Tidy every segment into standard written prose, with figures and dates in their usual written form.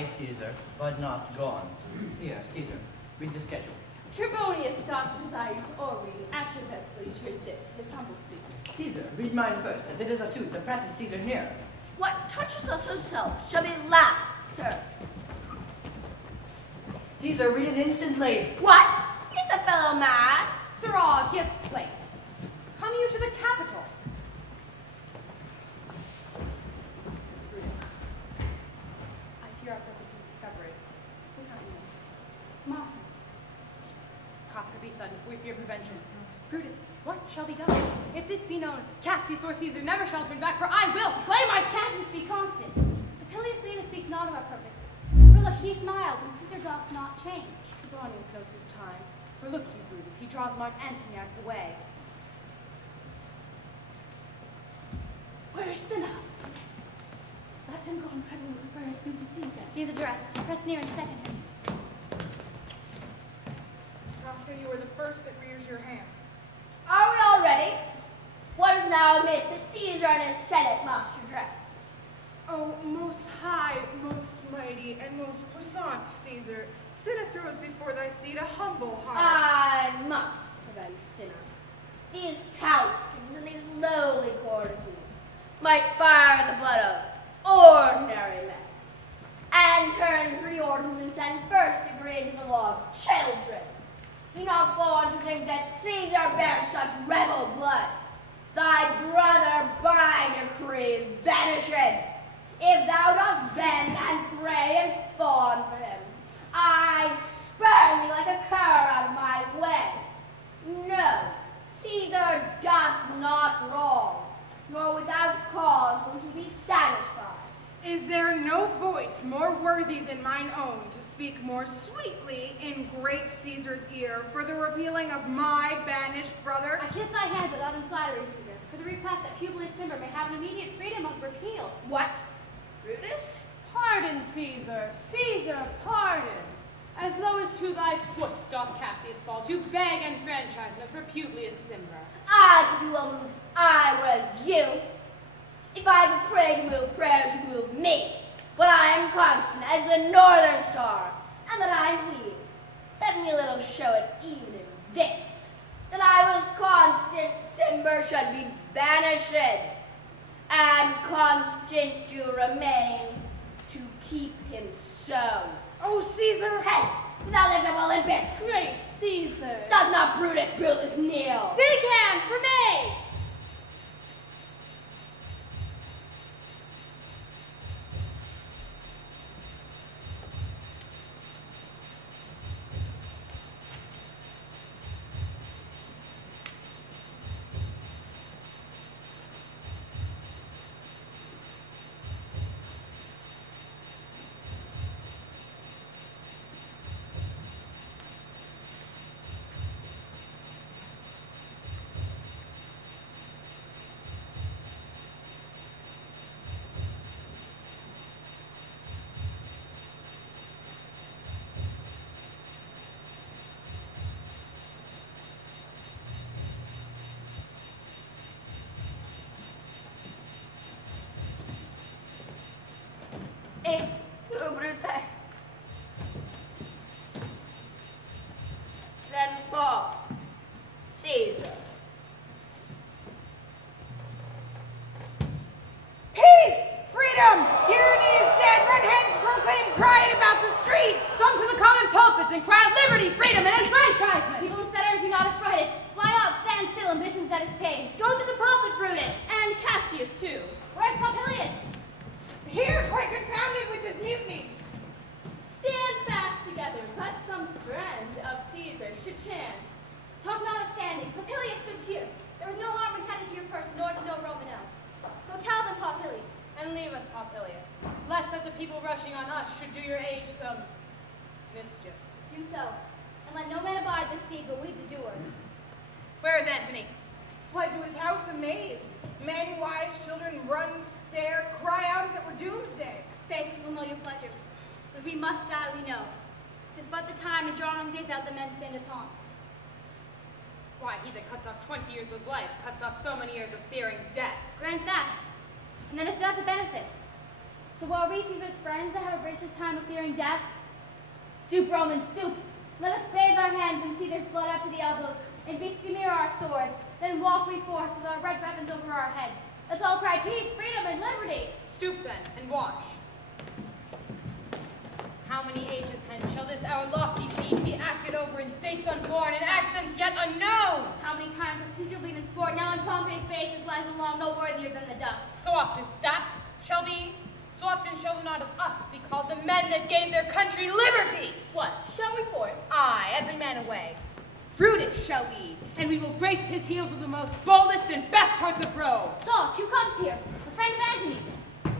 a Caesar, but not gone. Here, Caesar, read the schedule. Trebonius doth desire to orally at your best leisure this, his humble suit. Caesar, read mine first, as it is a suit that presses Caesar near. What touches us herself shall be last, sir. Caesar, read it instantly. What? Is the fellow mad? Sirrah, give place. Come you to the Capitol. Brutus, I fear our purpose is discovered. We can't do this to Caesar. Come on. Cost could be sudden if we fear prevention. Brutus, what shall be done? If this be known, Cassius or Caesar never shall turn back, for I will slay my Cassius be constant. Appius Leader speaks not of our purposes. For look, he smiled, and Caesar doth not change. Trebonius knows his time. For look you, Brutus, he draws Mark Antony out of the way. Where is Cinna? Let him go and presently prefer his suit to Caesar. He is addressed. Press near and second him. Tosca, you are the first that rears your hand. Are we all ready? What is now amiss that Caesar and his Senate must address? Oh, most high, most mighty, and most puissant Caesar, Cinna throws before thy seat a humble heart. I must prevent Cinna. These couchings and these lowly courtesans might fire the blood of ordinary men, and turn pre-ordinance and first degree into the law of children. Do not go on to think that Caesar bears such rebel blood. Thy brother by decree is banishing. If thou dost bend and pray and fawn for him, I spurn thee like a cur out of my way. No, Caesar doth not wrong, nor without cause will he be satisfied. Is there no voice more worthy than mine own to speak more sweetly in great Caesar's ear for the repealing of my banished brother? I kiss thy hand without unflattery, Caesar, for the request that Publius Cimber may have an immediate freedom of repeal. What? Brutus? Pardon, Caesar, Caesar, pardon. As low as to thy foot doth Cassius fall, to beg enfranchisement for Publius Cimber. I could be well moved if I was you. If I could pray to move, prayer to move me. But I am constant as the northern star, and that I am pleased. Let me a little show it even in this, that I was constant, Cimber should be banished, and constant to remain, to keep him so. Oh, Caesar! Hence, thou lift up Olympus! Great Caesar! Doth not Brutus kneel? Speak hands for me! Then fall, Caesar. Peace! Freedom! Tyranny is dead! Run hence, proclaim, cry it about the streets! Come to the common pulpits and cry out liberty, freedom, and enfranchisement! People and senators, be not affrighted. Fly out, stand still, ambitions that is paid. Go to the pulpit, Brutus. And Cassius, too. Where's Popilius? Here, quite confounded with this mutiny. Stand fast together, lest some friend of Caesar should chance. Talk not of standing. Popilius, good cheer. There is no harm intended to your person, nor to no Roman else. So tell them, Popilius. And leave us, Popilius, lest that the people rushing on us should do your age some mischief. Do so, and let no man abide this deed, but we the doers. Where is Antony? Fled to his house amazed. Men, wives, children run, stare, cry out as it were doomsday. Faith, you will know your pleasures. That we must die, we know. 'Tis but the time to draw on gaze out the men stand upon us. Why, he that cuts off 20 years of life cuts off so many years of fearing death. Grant that, and then is death a benefit. So are we Caesar's friends that have reached a time of fearing death? Stoop, Romans, stoop. Let us bathe our hands in Caesar's blood up to the elbows, and besmear our swords. Then walk we forth with our red weapons over our heads. Let's all cry peace, freedom, and liberty. Stoop then, and wash. How many ages hence shall this our lofty scene be acted over in states unborn and accents yet unknown? How many times has Caesar been in sport, now in Pompey's bases lies along no worthier than the dust? So oft as that shall be, so often shall the not of us be called the men that gave their country liberty. What, shall we for it? Aye, every man away. Brutus shall lead, and we will grace his heels with the most boldest and best hearts of Rome. Soft, who comes here? The friend of Antony's.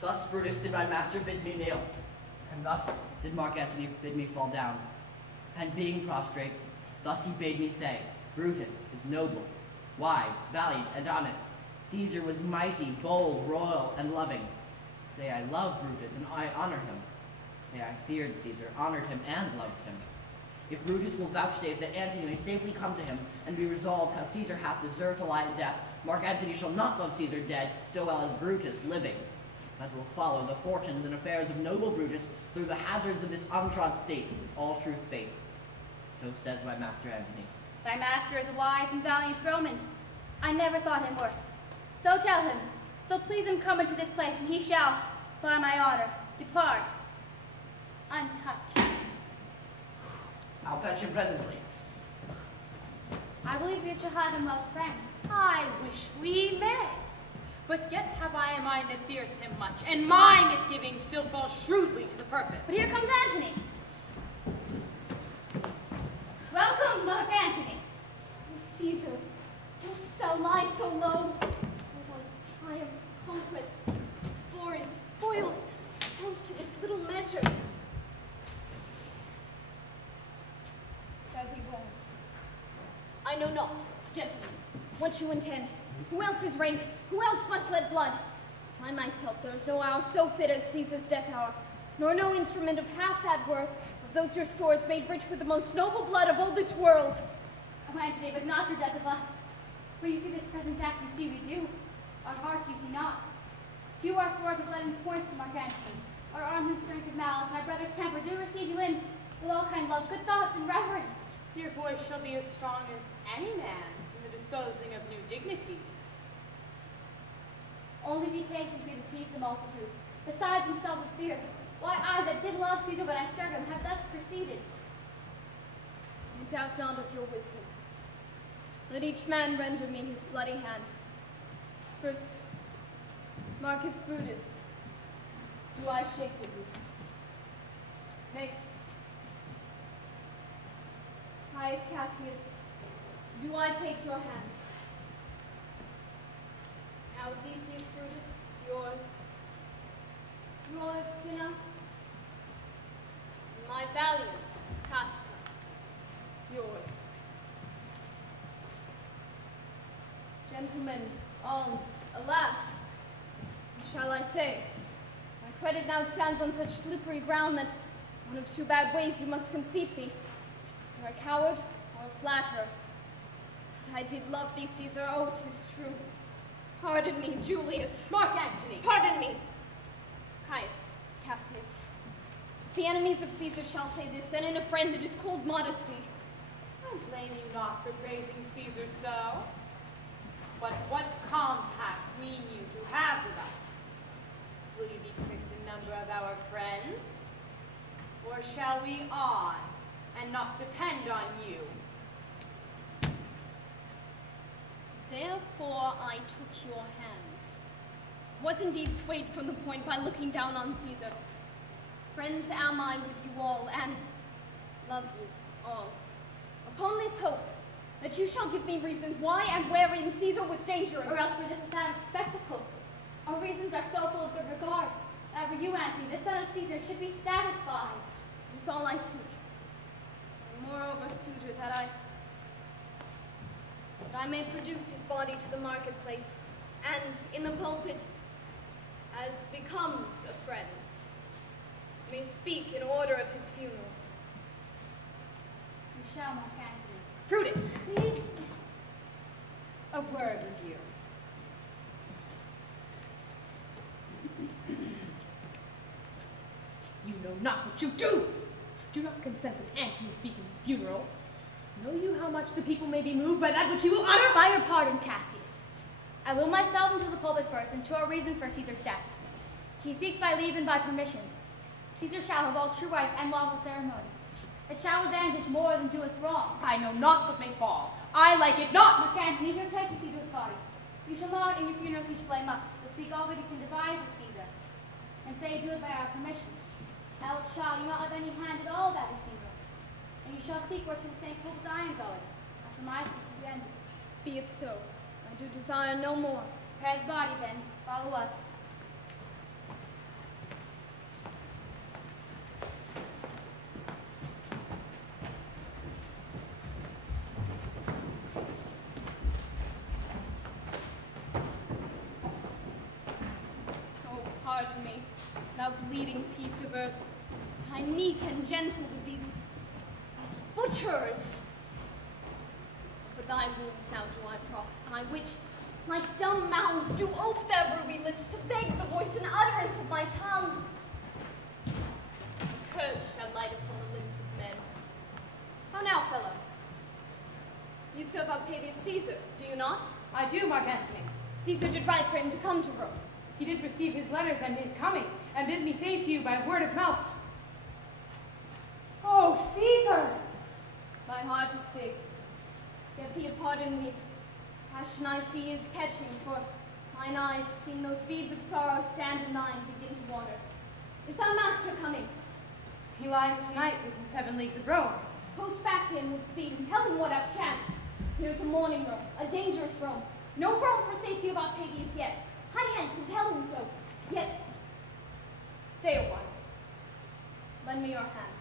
Thus, Brutus, did my master bid me kneel, and thus did Mark Antony bid me fall down. And being prostrate, thus he bade me say, Brutus is noble, wise, valiant, and honest. Caesar was mighty, bold, royal, and loving. Say I love Brutus, and I honor him. Say I feared Caesar, honored him, and loved him. If Brutus will vouchsafe that Antony may safely come to him, and be resolved how Caesar hath deserved to lie in death, Mark Antony shall not love Caesar dead so well as Brutus living, but will follow the fortunes and affairs of noble Brutus through the hazards of this untrod state with all true faith. So says my master Antony. Thy master is a wise and valiant Roman. I never thought him worse. So tell him, so please him come into this place, and he shall, by my honor, depart untouched. I'll fetch him presently. I believe we shall have him well friend. I wish we may. But yet have I a mind that fears him much, and my misgivings still fall shrewdly to the purpose. But here comes Antony. Welcome, Mark Antony. Oh, Caesar, dost thou lie so low? Oh, thy triumphs, conquests, foreign spoils, count to this little measure. Fare thee well. I know not, gentlemen, what you intend. Who else is rank? Who else must let blood? I myself, there is no hour so fit as Caesar's death hour, nor no instrument of half that worth of those your swords made rich with the most noble blood of all this world. Oh, Antony, but not to death of us. For you see this present act, you see we do. Our hearts you see not. To our swords of leaden points, Mark Antony. Our arms and strength of malice, and our brother's temper do receive you in, with all kind love, good thoughts, and reverence. Your voice shall be as strong as any man's in the disposing of new dignities. Only be patient, we appease the multitude. Besides himself with fear, why I that did love Caesar when I struck him have thus proceeded. I doubt not of your wisdom. Let each man render me his bloody hand. First, Marcus Brutus, do I shake with you? Next, Caius Cassius, do I take your hand? Now, Decius Brutus, yours. Yours, Cinna. My valiant Casca, yours. Gentlemen, all, alas, what shall I say? My credit now stands on such slippery ground that one of two bad ways you must conceit me. You're a coward or a flatterer. That I did love thee, Caesar, oh, 'tis true. Pardon me, Julius. Mark Antony. Pardon me. Caius, Cassius. If the enemies of Caesar shall say this, then in a friend it is called modesty. I blame you not for praising Caesar so. But what compact mean you to have with us? Will you decrease the number of our friends? Or shall we on and not depend on you? Therefore I took your hands. Was indeed swayed from the point by looking down on Caesar. Friends am I with you all, and love you all. Upon this hope, that you shall give me reasons why and wherein Caesar was dangerous. Or else for this is out of spectacle. Our reasons are so full of good regard, that for you, Antony, the son of Caesar, should be satisfied. It is all I seek. And moreover, suitor, that I may produce his body to the marketplace, and in the pulpit, as becomes a friend, may speak in order of his funeral. You shall, Mark Antony. Prudence, a word with you. not what you do. Do not consent that Antony speak in his funeral. Know you how much the people may be moved by that which you will utter? By your pardon, Cassius. I will myself into the pulpit first and show our reasons for Caesar's death. He speaks by leave and by permission. Caesar shall have all true rights and lawful ceremonies. It shall advantage more than do us wrong. I know not what may fall. I like it not. Mark Antony, if you take Caesar's body, you shall not in your funerals you shall blame us, but speak all that you can devise of Caesar, and say do it by our permission. Else shall you not have any hand at all that is funeral, and you shall speak where to the same pulpit I am going, after my speech is ended. Be it so. I do desire no more. Prepare the body then, follow us. Pardon me, thou bleeding piece of earth. I meek and gentle with these butchers. For thy wounds now do I prophesy, which, like dumb mouths, do ope their ruby lips to beg the voice and utterance of my tongue. Curse shall light upon the limbs of men. How now, fellow? You serve Octavius Caesar, do you not? I do, Mark Antony. Caesar did write for him to come to Rome. He did receive his letters and his coming, and bid me say to you by word of mouth, "Oh, Caesar!" My heart is big. Get thee a pardon, weep. Passion I see is catching, for mine eyes, seeing those beads of sorrow stand in line, begin to wander. Is thy master coming? He lies tonight within 7 leagues of Rome. Post back to him with speed, and tell him what hath chanced. Here's a mourning Rome, a dangerous Rome. No Rome for safety of Octavius yet. Hie hence and tell him so. Yet, stay a while. Lend me your hand.